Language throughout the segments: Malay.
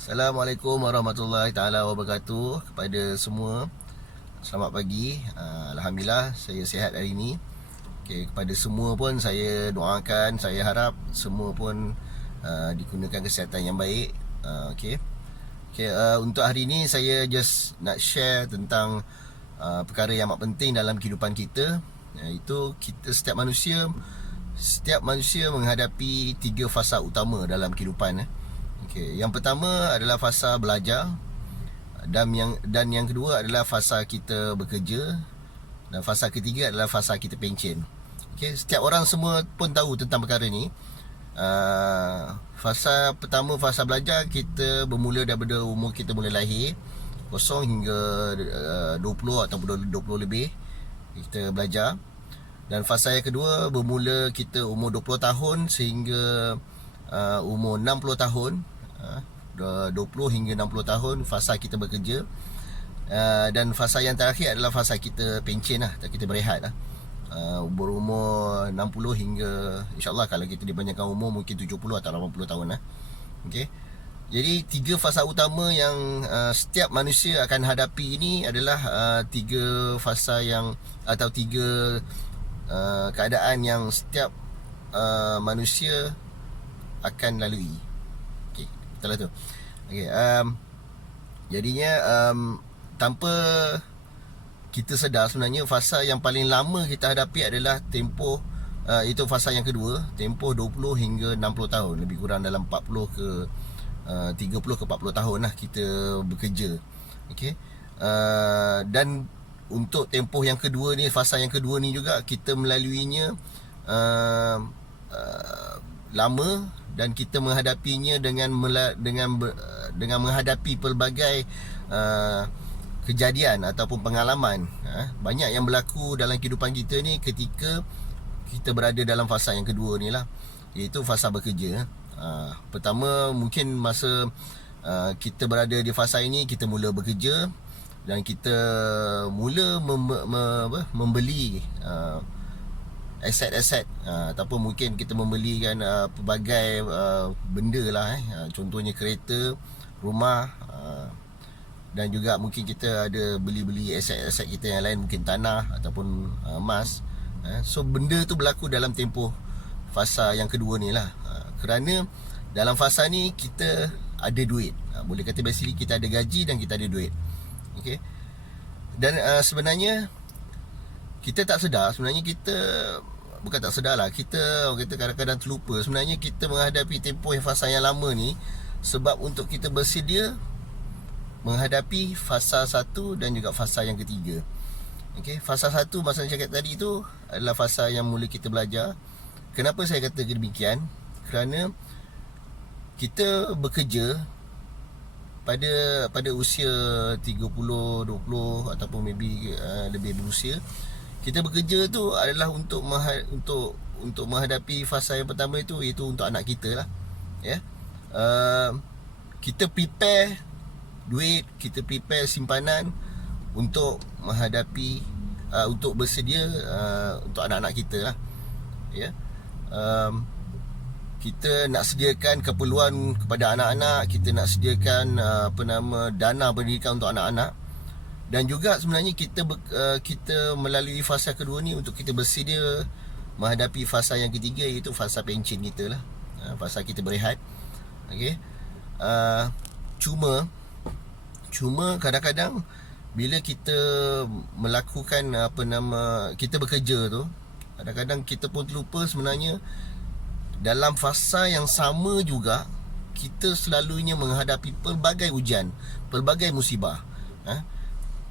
Assalamualaikum warahmatullahi taala wabarakatuh kepada semua. Selamat pagi. Alhamdulillah saya sihat hari ini. Okey, kepada semua pun saya doakan, saya harap semua pun digunakan kesihatan yang baik. Okey. Untuk hari ini saya just nak share tentang perkara yang amat penting dalam kehidupan kita, iaitu kita setiap manusia menghadapi 3 fasa utama dalam kehidupan. Yang pertama adalah fasa belajar, dan yang kedua adalah fasa kita bekerja, dan fasa ketiga adalah fasa kita pencen. Setiap orang semua pun tahu tentang perkara ni. Fasa pertama, fasa belajar, kita bermula daripada umur kita mula lahir, 0 hingga 20 ataupun 20 lebih kita belajar. Dan fasa yang kedua bermula kita umur 20 tahun sehingga umur 60 tahun, 20 hingga 60 tahun fasa kita bekerja. Dan fasa yang terakhir adalah fasa kita pencen lah, kita berehat lah. Berumur 60 hingga, insyaAllah kalau kita dipanjangkan umur, mungkin 70 atau 80 tahun lah. Jadi 3 fasa utama yang setiap manusia akan hadapi ini adalah 3 fasa yang, atau 3 keadaan yang setiap manusia akan lalui. Betul lah tu. Jadinya tanpa kita sedar, sebenarnya fasa yang paling lama kita hadapi adalah tempoh, itu fasa yang kedua, tempoh 20 hingga 60 tahun, lebih kurang dalam 40 ke 30 ke 40 tahun lah kita bekerja. Dan untuk tempoh yang kedua ni, fasa yang kedua ni juga kita melaluinya lama, dan kita menghadapinya dengan menghadapi pelbagai kejadian ataupun pengalaman. Banyak yang berlaku dalam kehidupan kita ni ketika kita berada dalam fasa yang kedua ni lah, iaitu fasa bekerja. Pertama, mungkin masa kita berada di fasa ini, kita mula bekerja dan kita mula membeli aset-aset, ataupun mungkin kita membelikan pelbagai benda lah, contohnya kereta, rumah, dan juga mungkin kita ada beli-beli aset-aset kita yang lain, mungkin tanah ataupun emas. So benda tu berlaku dalam tempoh fasa yang kedua ni lah. Kerana dalam fasa ni kita ada duit, boleh kata basically kita ada gaji dan kita ada duit. Dan sebenarnya kita tak sedar, sebenarnya kita, bukan tak sedar lah, kita orang kata kadang-kadang terlupa, sebenarnya kita menghadapi tempoh fasa yang lama ni sebab untuk kita bersedia menghadapi fasa 1 dan juga fasa yang ketiga. Fasa 1, masa saya cakap tadi tu, adalah fasa yang mula kita belajar. Kenapa saya kata demikian? Kerana kita bekerja pada usia 30, 20 ataupun maybe lebih berusia. Kita bekerja tu adalah untuk menghadapi fasa yang pertama itu, iaitu untuk anak kita lah. Kita prepare duit, kita prepare simpanan untuk menghadapi, untuk bersedia untuk anak-anak kita lah. Kita nak sediakan keperluan kepada anak-anak, kita nak sediakan dana pendidikan untuk anak-anak. Dan juga sebenarnya kita melalui fasa kedua ni untuk kita bersedia menghadapi fasa yang ketiga, iaitu fasa pencen kita lah, fasa kita berehat. Cuma kadang-kadang bila kita melakukan kita bekerja tu, kadang-kadang kita pun terlupa sebenarnya dalam fasa yang sama juga kita selalunya menghadapi pelbagai ujian, pelbagai musibah.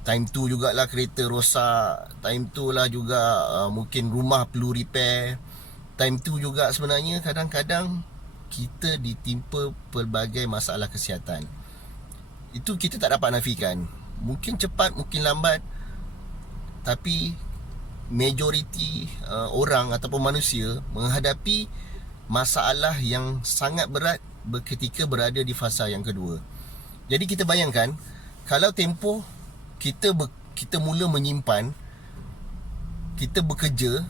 Time tu jugalah kereta rosak, time tu lah juga mungkin rumah perlu repair, time tu juga sebenarnya kadang-kadang kita ditimpa pelbagai masalah kesihatan. Itu kita tak dapat nafikan, mungkin cepat, mungkin lambat, tapi majoriti orang ataupun manusia menghadapi masalah yang sangat berat ketika berada di fasa yang kedua. Jadi kita bayangkan, kalau tempoh kita mula menyimpan, kita bekerja,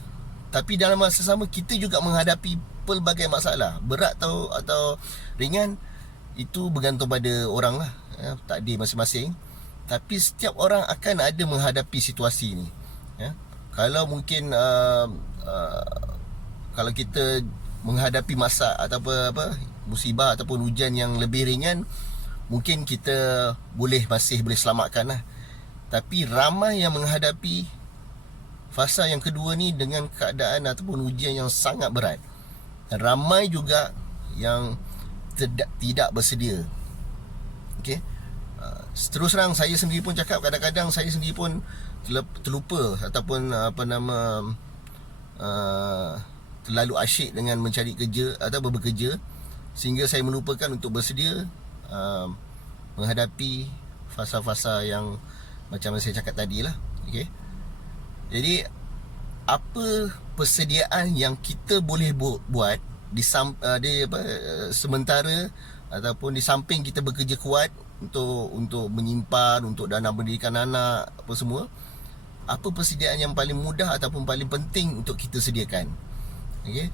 tapi dalam masa sama kita juga menghadapi pelbagai masalah, berat atau ringan, itu bergantung pada orang lah, takdir masing-masing. Tapi setiap orang akan ada menghadapi situasi ni, Kalau mungkin kalau kita menghadapi masa ataupun musibah ataupun hujan yang lebih ringan, mungkin kita masih boleh selamatkan lah. Tapi ramai yang menghadapi fasa yang kedua ni dengan keadaan ataupun ujian yang sangat berat. Dan ramai juga yang tidak bersedia. Okey. Terus terang, saya sendiri pun cakap, kadang-kadang saya sendiri pun terlupa ataupun terlalu asyik dengan mencari kerja atau bekerja, sehingga saya melupakan untuk bersedia menghadapi fasa-fasa yang macam saya cakap tadi lah. Okey. Jadi apa persediaan yang kita boleh buat sementara ataupun di samping kita bekerja kuat untuk menyimpan untuk dana pendidikan anak apa semua, apa persediaan yang paling mudah ataupun paling penting untuk kita sediakan. Okey.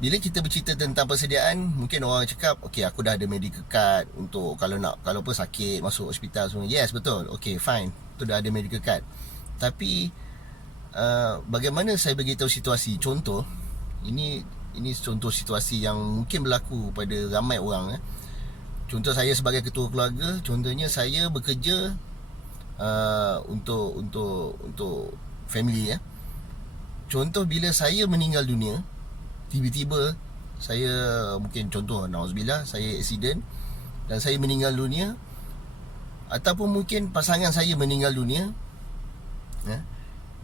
Bila kita bercerita tentang persediaan, mungkin orang cakap, okey, aku dah ada medical card untuk kalau apa sakit masuk hospital semua. Yes, betul. Okey, fine. Tu dah ada medical card. Tapi bagaimana saya beritahu situasi? Contoh, ini contoh situasi yang mungkin berlaku pada ramai orang. Contoh saya sebagai ketua keluarga, contohnya saya bekerja untuk family. Contoh, bila saya meninggal dunia, tiba-tiba saya mungkin contoh, nauzubillah, saya accident dan saya meninggal dunia, ataupun mungkin pasangan saya meninggal dunia,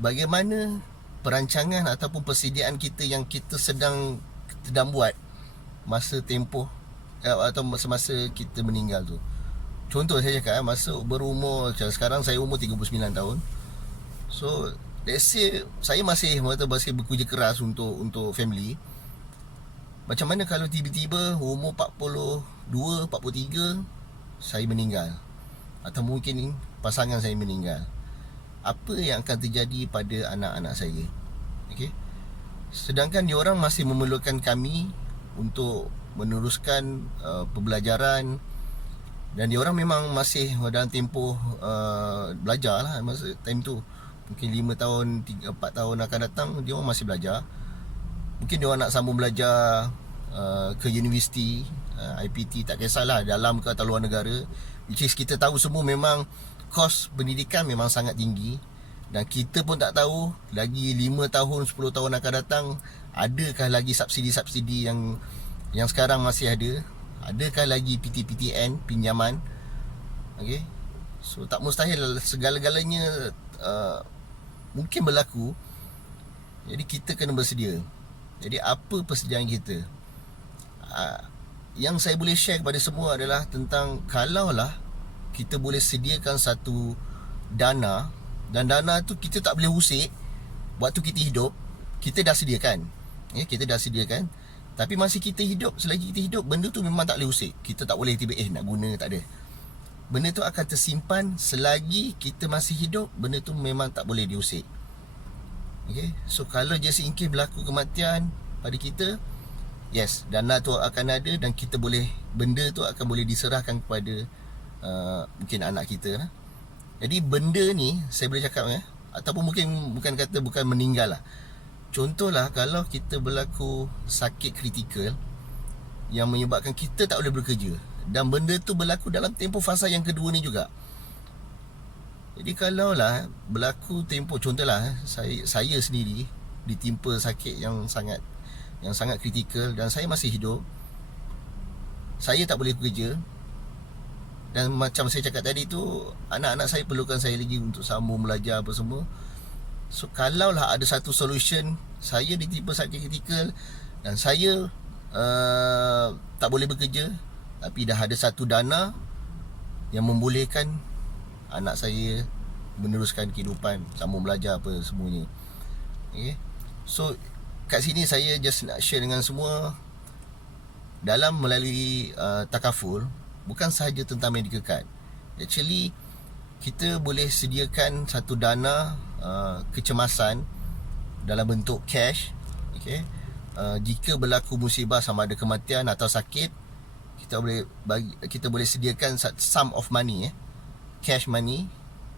bagaimana perancangan ataupun persediaan kita yang kita sedang buat masa tempoh atau semasa kita meninggal tu. Contoh saya cakap, masa berumur, sekarang saya umur 39 tahun. So let's say saya masih bekerja keras untuk family. Macam mana kalau tiba-tiba umur 42, 43 saya meninggal, atau mungkin pasangan saya meninggal? Apa yang akan terjadi pada anak-anak saya? Okey. Sedangkan diorang masih memerlukan kami untuk meneruskan pembelajaran, dan diorang memang masih dalam tempoh belajar lah masa time tu. Mungkin 5 tahun, 4 tahun akan datang, diorang masih belajar. Mungkin diorang nak sambung belajar ke universiti, IPT, tak kisahlah, dalam ke atau luar negara. Which is kita tahu semua memang kos pendidikan memang sangat tinggi, dan kita pun tak tahu lagi 5 tahun, 10 tahun akan datang, adakah lagi subsidi-subsidi yang sekarang masih ada, adakah lagi PTPTN, pinjaman. Okay. So tak mustahil segala-galanya mungkin berlaku. Jadi kita kena bersedia. Jadi apa persediaan kita? Yang saya boleh share kepada semua adalah tentang, kalaulah kita boleh sediakan satu dana, dan dana tu kita tak boleh usik waktu kita hidup, kita dah sediakan. Kita dah sediakan. Tapi masih kita hidup, selagi kita hidup, benda tu memang tak boleh usik. Kita tak boleh tiba nak guna, tak ada. Benda tu akan tersimpan selagi kita masih hidup. Benda tu memang tak boleh diusik. Okay. So kalau just in case berlaku kematian pada kita, yes, dana tu akan ada, dan kita boleh, benda tu akan boleh diserahkan kepada mungkin anak kita lah. Jadi benda ni saya boleh cakap ataupun mungkin bukan meninggal lah. Contohlah, kalau kita berlaku sakit kritikal yang menyebabkan kita tak boleh bekerja, dan benda tu berlaku dalam tempoh fasa yang kedua ni juga. Jadi kalaulah berlaku tempoh, contohlah saya sendiri ditimpa sakit yang sangat kritikal, dan saya masih hidup, saya tak boleh bekerja, dan macam saya cakap tadi tu, anak-anak saya perlukan saya lagi untuk sambung belajar apa semua. So kalaulah ada satu solution, saya ditimpa sakit kritikal dan saya tak boleh bekerja, tapi dah ada satu dana yang membolehkan anak saya meneruskan kehidupan, sambung belajar apa semuanya. Okay. So kat sini saya just nak share dengan semua, dalam melalui takaful, bukan sahaja tentang medical card. Actually, kita boleh sediakan satu dana kecemasan dalam bentuk cash. Okay. Jika berlaku musibah, sama ada kematian atau sakit, kita boleh sediakan sum of money, cash money,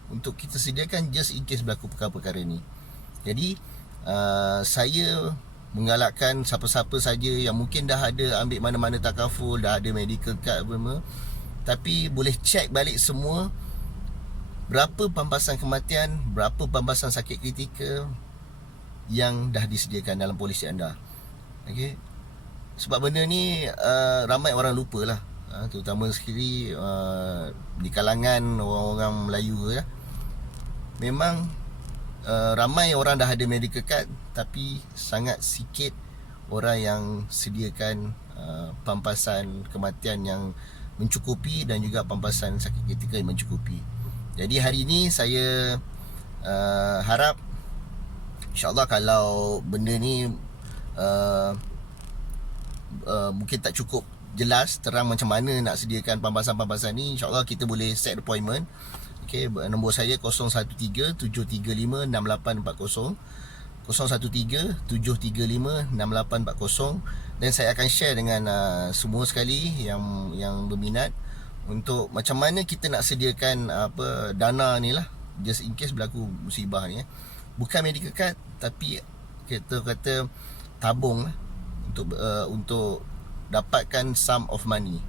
untuk kita sediakan just in case berlaku perkara-perkara ni. Jadi saya menggalakkan siapa-siapa saja yang mungkin dah ada ambil mana-mana takaful, dah ada medical card apa, tapi boleh check balik semua berapa pampasan kematian, berapa pampasan sakit kritikal yang dah disediakan dalam polisi anda. Okey. Sebab benda ni ramai orang lupa lah, terutama sekali di kalangan orang-orang Melayu ya. Memang ramai orang dah ada medical card, tapi sangat sikit orang yang sediakan pampasan kematian yang mencukupi dan juga pampasan sakit kritikal yang mencukupi. Jadi hari ini saya harap InsyaAllah kalau benda ni mungkin tak cukup jelas, terang macam mana nak sediakan pampasan-pampasan ni, InsyaAllah kita boleh set appointment. Okay, nombor saya 013-735-6840, 013-735-6840, dan saya akan share dengan semua sekali yang berminat untuk macam mana kita nak sediakan dana ni lah, just in case berlaku musibah ni. Bukan medical card, tapi kita kata tabung lah, untuk dapatkan sum of money,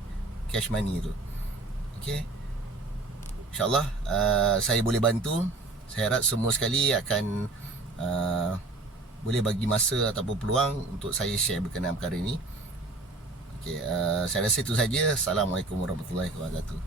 cash money tu. Okay, InsyaAllah saya boleh bantu. Saya harap semua sekali akan boleh bagi masa ataupun peluang untuk saya share berkenaan perkara ini. Okay, saya rasa itu saja. Assalamualaikum warahmatullahi wabarakatuh.